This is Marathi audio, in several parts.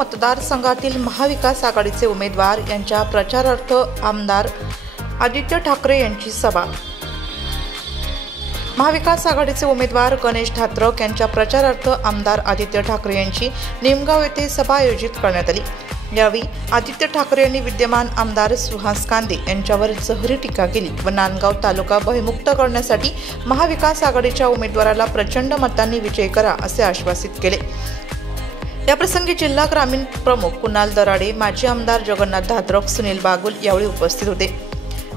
मतदारसंघातील महाविकास आघाडीचे उमेदवार यांच्या प्रचारार्थ आमदार आदित्य ठाकरे यांची सभा। महाविकास आघाडीचे उमेदवार गणेश ठात्रक यांच्या प्रचारार्थ आमदार आदित्य ठाकरे यांची निमगाव येथे सभा आयोजित करण्यात आली। यावेळी आदित्य ठाकरे यांनी विद्यमान आमदार सुहास कांदे यांच्यावर जहरी टीका केली व नांदगाव तालुका भयमुक्त करण्यासाठी महाविकास आघाडीच्या उमेदवाराला प्रचंड मतांनी विजयी करा असे आश्वासित केले। याप्रसंगी जिल्हा ग्रामीण प्रमुख कुणाल दराडे, माजी आमदार जगन्नाथ धात्रक, सुनील बागुल यावेळी उपस्थित होते।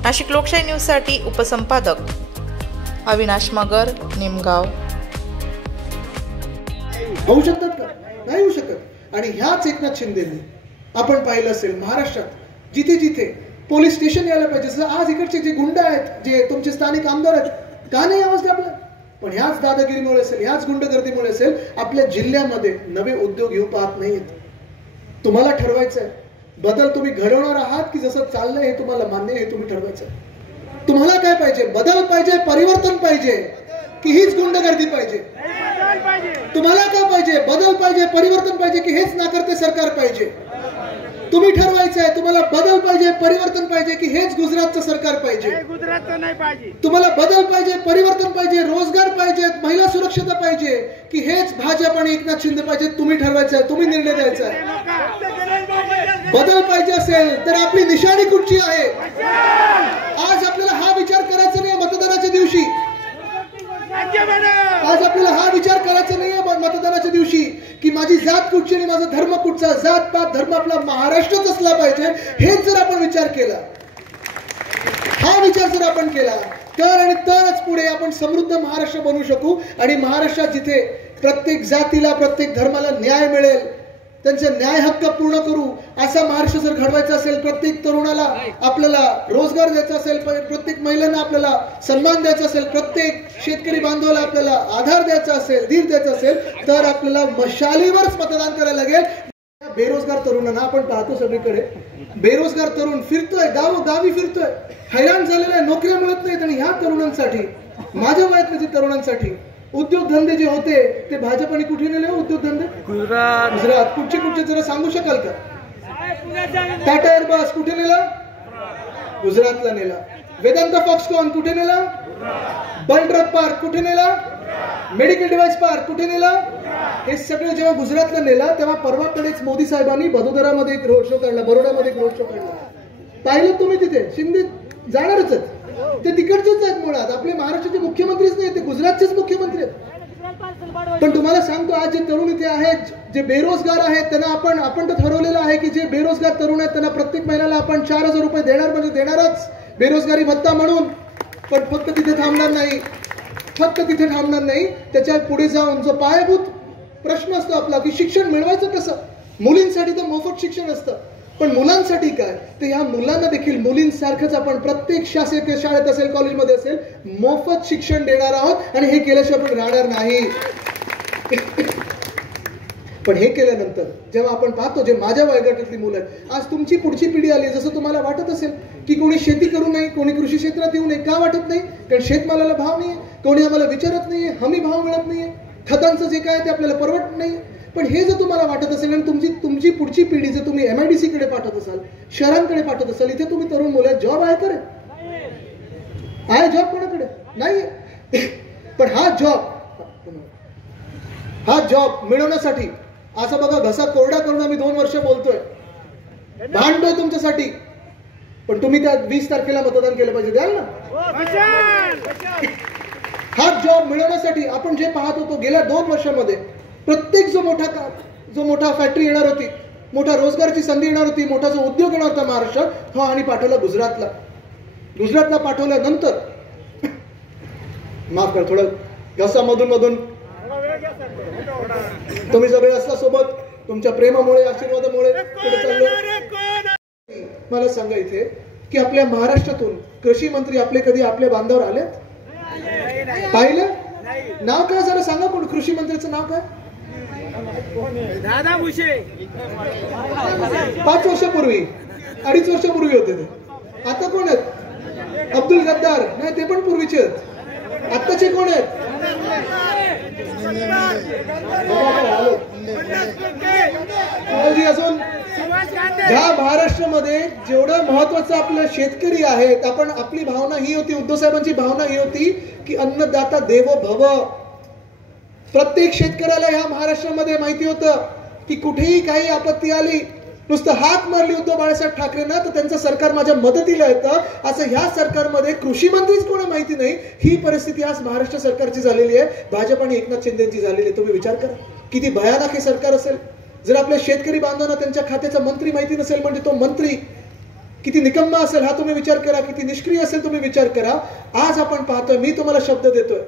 नाशिक लोकशाही न्यूजसाठी उपसंपादक अविनाश मगर, निमगाव। होऊ शकतात का? नाही होऊ शकत। आणि ह्याच एकनाथ शिंदेने आपण पाहिलं असेल महाराष्ट्रात जिथे जिथे पोलीस स्टेशन यायला पाहिजे, जसं आज इकडचे जे गुंड आहेत, जे तुमचे स्थानिक आमदार आहेत, का नाही आवाज दाबला? पण ह्याच दादागिरीमुळे असेल, ह्याच गुंडगर्दीमुळे असेल, आपल्या जिल्ह्यामध्ये नवे उद्योग येऊ पाहत नाहीत। तुम्हाला ठरवायचं आहे बदल तुम्ही घडवणार आहात की जसं चाललंय हे तुम्हाला मान्य आहे, तुम्ही ठरवायचं। तुम्हाला काय पाहिजे? बदल पाहिजे, परिवर्तन पाहिजे की हीच गुंडगर्दी पाहिजे? तुम्हाला काय पाहिजे? बदल पाहिजे, परिवर्तन पाहिजे की हेच नाकर्ते सरकार पाहिजे? तुम्ही ठरवायचं आहे। तुम्हाला बदल पाहिजे, परिवर्तन पाहिजे की हेच गुजरातचं सरकार पाहिजे? गुजरातचं नाही पाहिजे। तुम्हाला बदल पाहिजे, परिवर्तन पाहिजे, रोजगार पाहिजे, महिला सुरक्षता पाहिजे की हेच भाजप आणि एकनाथ शिंदे पाहिजे? तुम्ही ठरवायचं आहे, तुम्ही निर्णय द्यायचा आहे। बदल पाहिजे असेल तर आपली निशाणी कुठची आहे? आज आपल्याला हा विचार करायचा नाही मतदानाच्या दिवशी। आज आपल्याला हा विचार करायचा नाहीये मतदानाच्या दिवशी की माझी जात कुठची आणि माझा धर्म कुठचा। जात पात धर्म आपला महाराष्ट्रच असला पाहिजे, हेच जर आपण विचार केला, हा विचार जर आपण केला तर आणि तरच पुढे आपण समृद्ध महाराष्ट्र बनवू शकू। आणि महाराष्ट्रात जिथे प्रत्येक जातीला, प्रत्येक धर्माला न्याय मिळेल, त्यांचे न्याय हक्क पूर्ण करू असा महाराष्ट्र जर घडवायचा असेल, प्रत्येक तरुणाला आपल्याला रोजगार द्यायचा असेल, प्रत्येक महिलांना आपल्याला सन्मान द्यायचा असेल, प्रत्येक शेतकरी बांधवाला आपल्याला आधार द्यायचा असेल, धीर द्यायचा असेल, तर आपल्याला मशालीवरच मतदान करायला लागेल। बेरोजगार तरुणांना आपण पाहतो सगळीकडे, बेरोजगार तरुण फिरतोय, गावोगावी फिरतोय, हैराण झालेला आहे, नोकऱ्या मिळत नाहीत। आणि ह्या तरुणांसाठी, माझ्या वयातल्या जे तरुणांसाठी उद्योगधंदे जे होते ते भाजपने कुठे नेले? उद्योगधंदे गुजरात। कुठचे जरा सांगू शकाल का? टाटा एअरबस कुठे नेला? गुजरातला नेला। वेदांता फॉक्सकॉन कुठे नेला? बल ड्रग पार्क कुठे नेला? मेडिकल डिव्हाइस पार्क कुठे नेला? हे सगळं जेव्हा गुजरातला नेला तेव्हा परवाकडेच मोदी साहेबांनी बडोदरामध्ये एक रोड शो काढला, बरोडामध्ये एक रोड शो काढला। पाहिलं तुम्ही तिथे? शिंदे जाणारच आहेत, ते तिकडचेच आहेत मुळात, आपले महाराष्ट्राचे मुख्यमंत्रीच नाही, ते गुजरातचेच मुख्यमंत्री आहेत। पण तुम्हाला सांगतो, आज जे तरुण इथे आहेत, जे बेरोजगार आहेत, त्यांना आपण तर ठरवलेलं आहे की जे बेरोजगार तरुण आहेत त्यांना प्रत्येक महिन्याला आपण 4000 रुपये देणार, म्हणजे देणारच बेरोजगारी भत्ता म्हणून। पण फक्त तिथे थांबणार नाही, त्याच्या पुढे जाऊन जो पायाभूत प्रश्न असतो आपला की शिक्षण मिळवायचं कसं? मुलींसाठी तर मोफत शिक्षण असतं, पण मुलांसाठी काय? तर ह्या मुलांना देखील मुलींसारखंच आपण प्रत्येक शासकीय शाळेत असेल, कॉलेजमध्ये असेल, मोफत शिक्षण देणार आहोत। आणि हे केल्याशिवाय आपण राहणार नाही। पण हे केल्यानंतर जेव्हा आपण पाहतो, जे माझ्या वयोगटातली मुलं आहेत, आज तुमची पुढची पिढी आली, जसं तुम्हाला वाटत असेल की कोणी शेती करू नये, कोणी कृषी क्षेत्रात येऊ नये, का वाटत नाही? कारण शेतमालाला भाव नाहीये, कोणी आम्हाला विचारत नाहीये, हमी भाव मिळत नाहीये, खतांचं जे काय ते आपल्याला परवडत नाही। पण हे जर तुम्हाला वाटत असेल आणि तुमची पुढची पिढी जर तुम्ही MIDC कडे पाठवत असाल, शहरांकडे पाठवत असाल, इथे तुम्ही तरुण मुलं, जॉब आहे का रे? आहे जॉब कोणाकडे? नाही। पण हा जॉब मिळवण्यासाठी असं बघा, घसा कोरडा करून आम्ही 2 वर्ष बोलतोय, भांडतोय तुमच्यासाठी, पण तुम्ही त्या 20 तारखेला मतदान केलं पाहिजे, द्याल ना? हा जॉब मिळवण्यासाठी आपण जे पाहत होतो गेल्या 2 वर्षामध्ये, प्रत्येक जो मोठा फॅक्टरी येणार होती, मोठा रोजगाराची संधी येणार होती, मोठा जो उद्योग येणार होता महाराष्ट्रात, हा आणि पाठवला गुजरातला पाठवल्यानंतर, माफ करा थोडं घसा मधून तुम्ही सगळे असला सोबत, तुमच्या प्रेमामुळे, आशीर्वादामुळे पुढे चाललो। मला सांगा इथे की आपल्या महाराष्ट्रातून कृषी मंत्री आपले कधी आपल्या बांधावर आले? पाहिलं? नाव काय जरा सांगा, कोण कृषी मंत्र्याचं नाव काय? दादा भुसे। 5 वर्षापूर्वी, 2.5 वर्षापूर्वी होते ते। आता कोण आहेत? अब्दुल गद्दार? नाही, ते पण पूर्वीचे आहेत। आत्ताचे कोण आहेत? अजून ज्या महाराष्ट्रामध्ये जेवढं महत्वाचं आपलं शेतकरी आहेत, आपण आपली भावना ही होती, उद्धव साहेबांची भावना ही होती की अन्नदाता देवो भव. प्रत्येक शेतकऱ्याला ह्या महाराष्ट्रामध्ये माहिती होतं की कुठेही काही आपत्ती आली, नुसतं हाक मारली उद्धव बाळासाहेब ठाकरेंना तर त्यांचं सरकार माझ्या मदतीला येतं. असं ह्या सरकारमध्ये कृषी मंत्रीच कोणी माहिती नाही, ही परिस्थिती आज महाराष्ट्र सरकारची झालेली आहे, भाजप आणि एकनाथ शिंदेची झालेली आहे. तुम्ही विचार करा किती भयानक हे सरकार असेल. जर आपल्या शेतकरी बांधवांना त्यांच्या खात्याचा मंत्री माहिती नसेल म्हणजे तो मंत्री किती निकम्मा असेल हा तुम्ही विचार करा, किती निष्क्रिय असेल तुम्ही विचार करा. आज आपण पाहतोय, मी तुम्हाला शब्द देतोय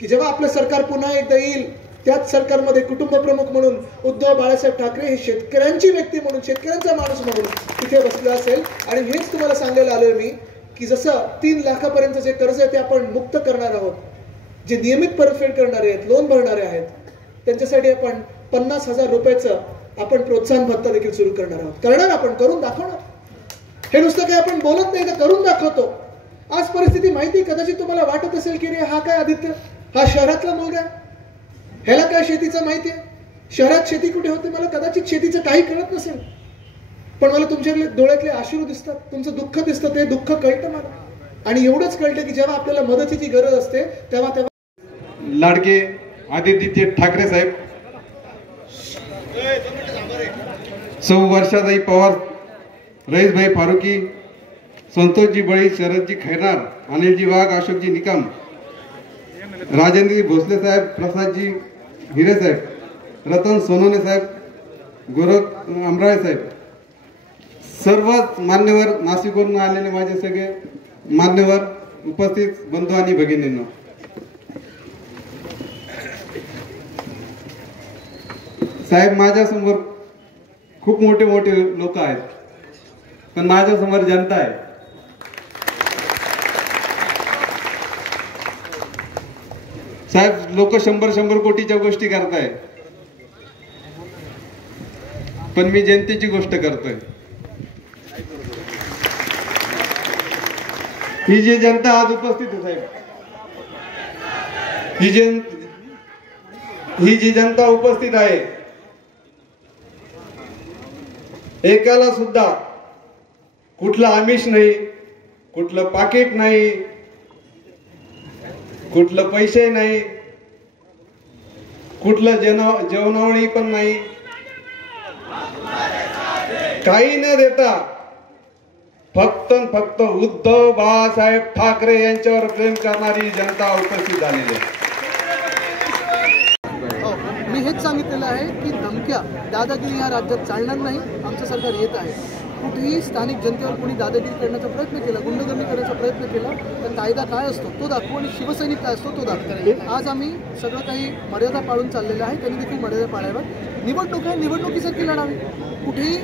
की जेव्हा आपलं सरकार पुन्हा एकदा येईल त्याच सरकारमध्ये कुटुंब प्रमुख म्हणून उद्धव बाळासाहेब ठाकरे हे शेतकऱ्यांची व्यक्ती म्हणून, शेतकऱ्यांचा माणूस म्हणून तिथे बसला असेल. आणि हेच तुम्हाला सांगायला आलोय मी की जसं 3 लाखापर्यंत जे कर्ज आहे ते आपण मुक्त करणार आहोत, जे नियमित परतफेड करणारे आहेत, लोन भरणारे आहेत, त्यांच्यासाठी आपण 50,000 रुपयाचं आपण प्रोत्साहन भत्ता देखील सुरू करणार आहोत. करणार, आपण करून दाखवणार. हे नुसतं काही आपण बोलत नाही, तर करून दाखवतो. आज परिस्थिती माहिती, कदाचित तुम्हाला वाटत असेल की रे हा काय आदित्य, हा शहरातला मुलगा आहे, ह्याला काय शेतीचं माहिती आहे, शहरात शेती कुठे होते, मला कदाचित शेतीचं काही कळत नसेल, पण मला तुमच्या डोळ्यातले अश्रू दिसतात, तुमचं दुःख दिसतं, ते दुःख कळतं मला. आणि एवढंच कळतं की जेव्हा आपल्याला मदतीची गरज असते तेव्हा लाडके आदित्य ठाकरे साहेब, सौ वर्षाताई पवार, रईसभाई फारुकी, संतोषजी बळी, शरदजी खैरनार, अनिलजी वाघ, अशोकजी निकम, राजेंद्रजी भोसले साहेब, प्रसादजी हिरे साहेब, रतन सोनवणे साहेब, गोरख अमराळे साहेब, सर्वच मान्यवर, नाशिकवरून आलेले माझे सगळे मान्यवर, उपस्थित बंधू आणि भगिनींनो, साहेब माझ्यासमोर खूप मोठे मोठे लोक आहेत, पण माझ्यासमोर जनता आहे. साहेब लोक 100 कोटीच्या गोष्टी करताय, पण मी जनतेची गोष्ट करतोय. ही जी जनता आज उपस्थित आहे साहेब, ही जी जनता उपस्थित आहे, एकाला सुद्धा कुठलं आमिष नाही, कुठलं पाकिट नाही, कुठलं पैसे नाही, कुठलं जेवणावळी पण नाही, काही न देता फक्त उद्धव बाळासाहेब ठाकरे यांच्यावर प्रेम करणारी जनता उपस्थित झालेली आहे. मी हेच सांगितलेलं आहे की धमक्या, दादागिरी ह्या राज्यात चालणार नाही. आमचं सरकार येत आहे. कुठेही स्थानिक जनतेवर कोणी दादागिरी करण्याचा प्रयत्न केला, गुंडगिरी करण्याचा प्रयत्न केला तर कायदा काय असतो तो दाखवू आणि शिवसैनिक काय असतो तो दाखवू. आज आम्ही सगळं काही मर्यादा पाळून चाललेलं आहे, त्यांनी देखील मर्यादा पाळाव्या. निवडणूक आहे, निवडणुकीसारखी लढावी. कुठेही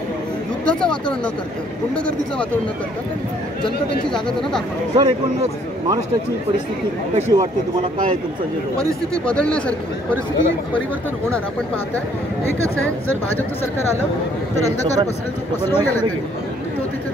युद्धाचं वातावरण न करता, गुंडगर्दीचं वातावरण न करता जनता त्यांची जागा त्यांना दाखवा. सर, एकूणच महाराष्ट्राची परिस्थिती कशी वाटते तुम्हाला? काय आहे तुमचं? परिस्थिती बदलण्यासारखी, परिस्थिती परिवर्तन होणार आपण पाहताय. एकच आहे, जर भाजपचं सरकार आलं तर अंधकार पसरेल, जो पसरवलेला आहे तो तिथे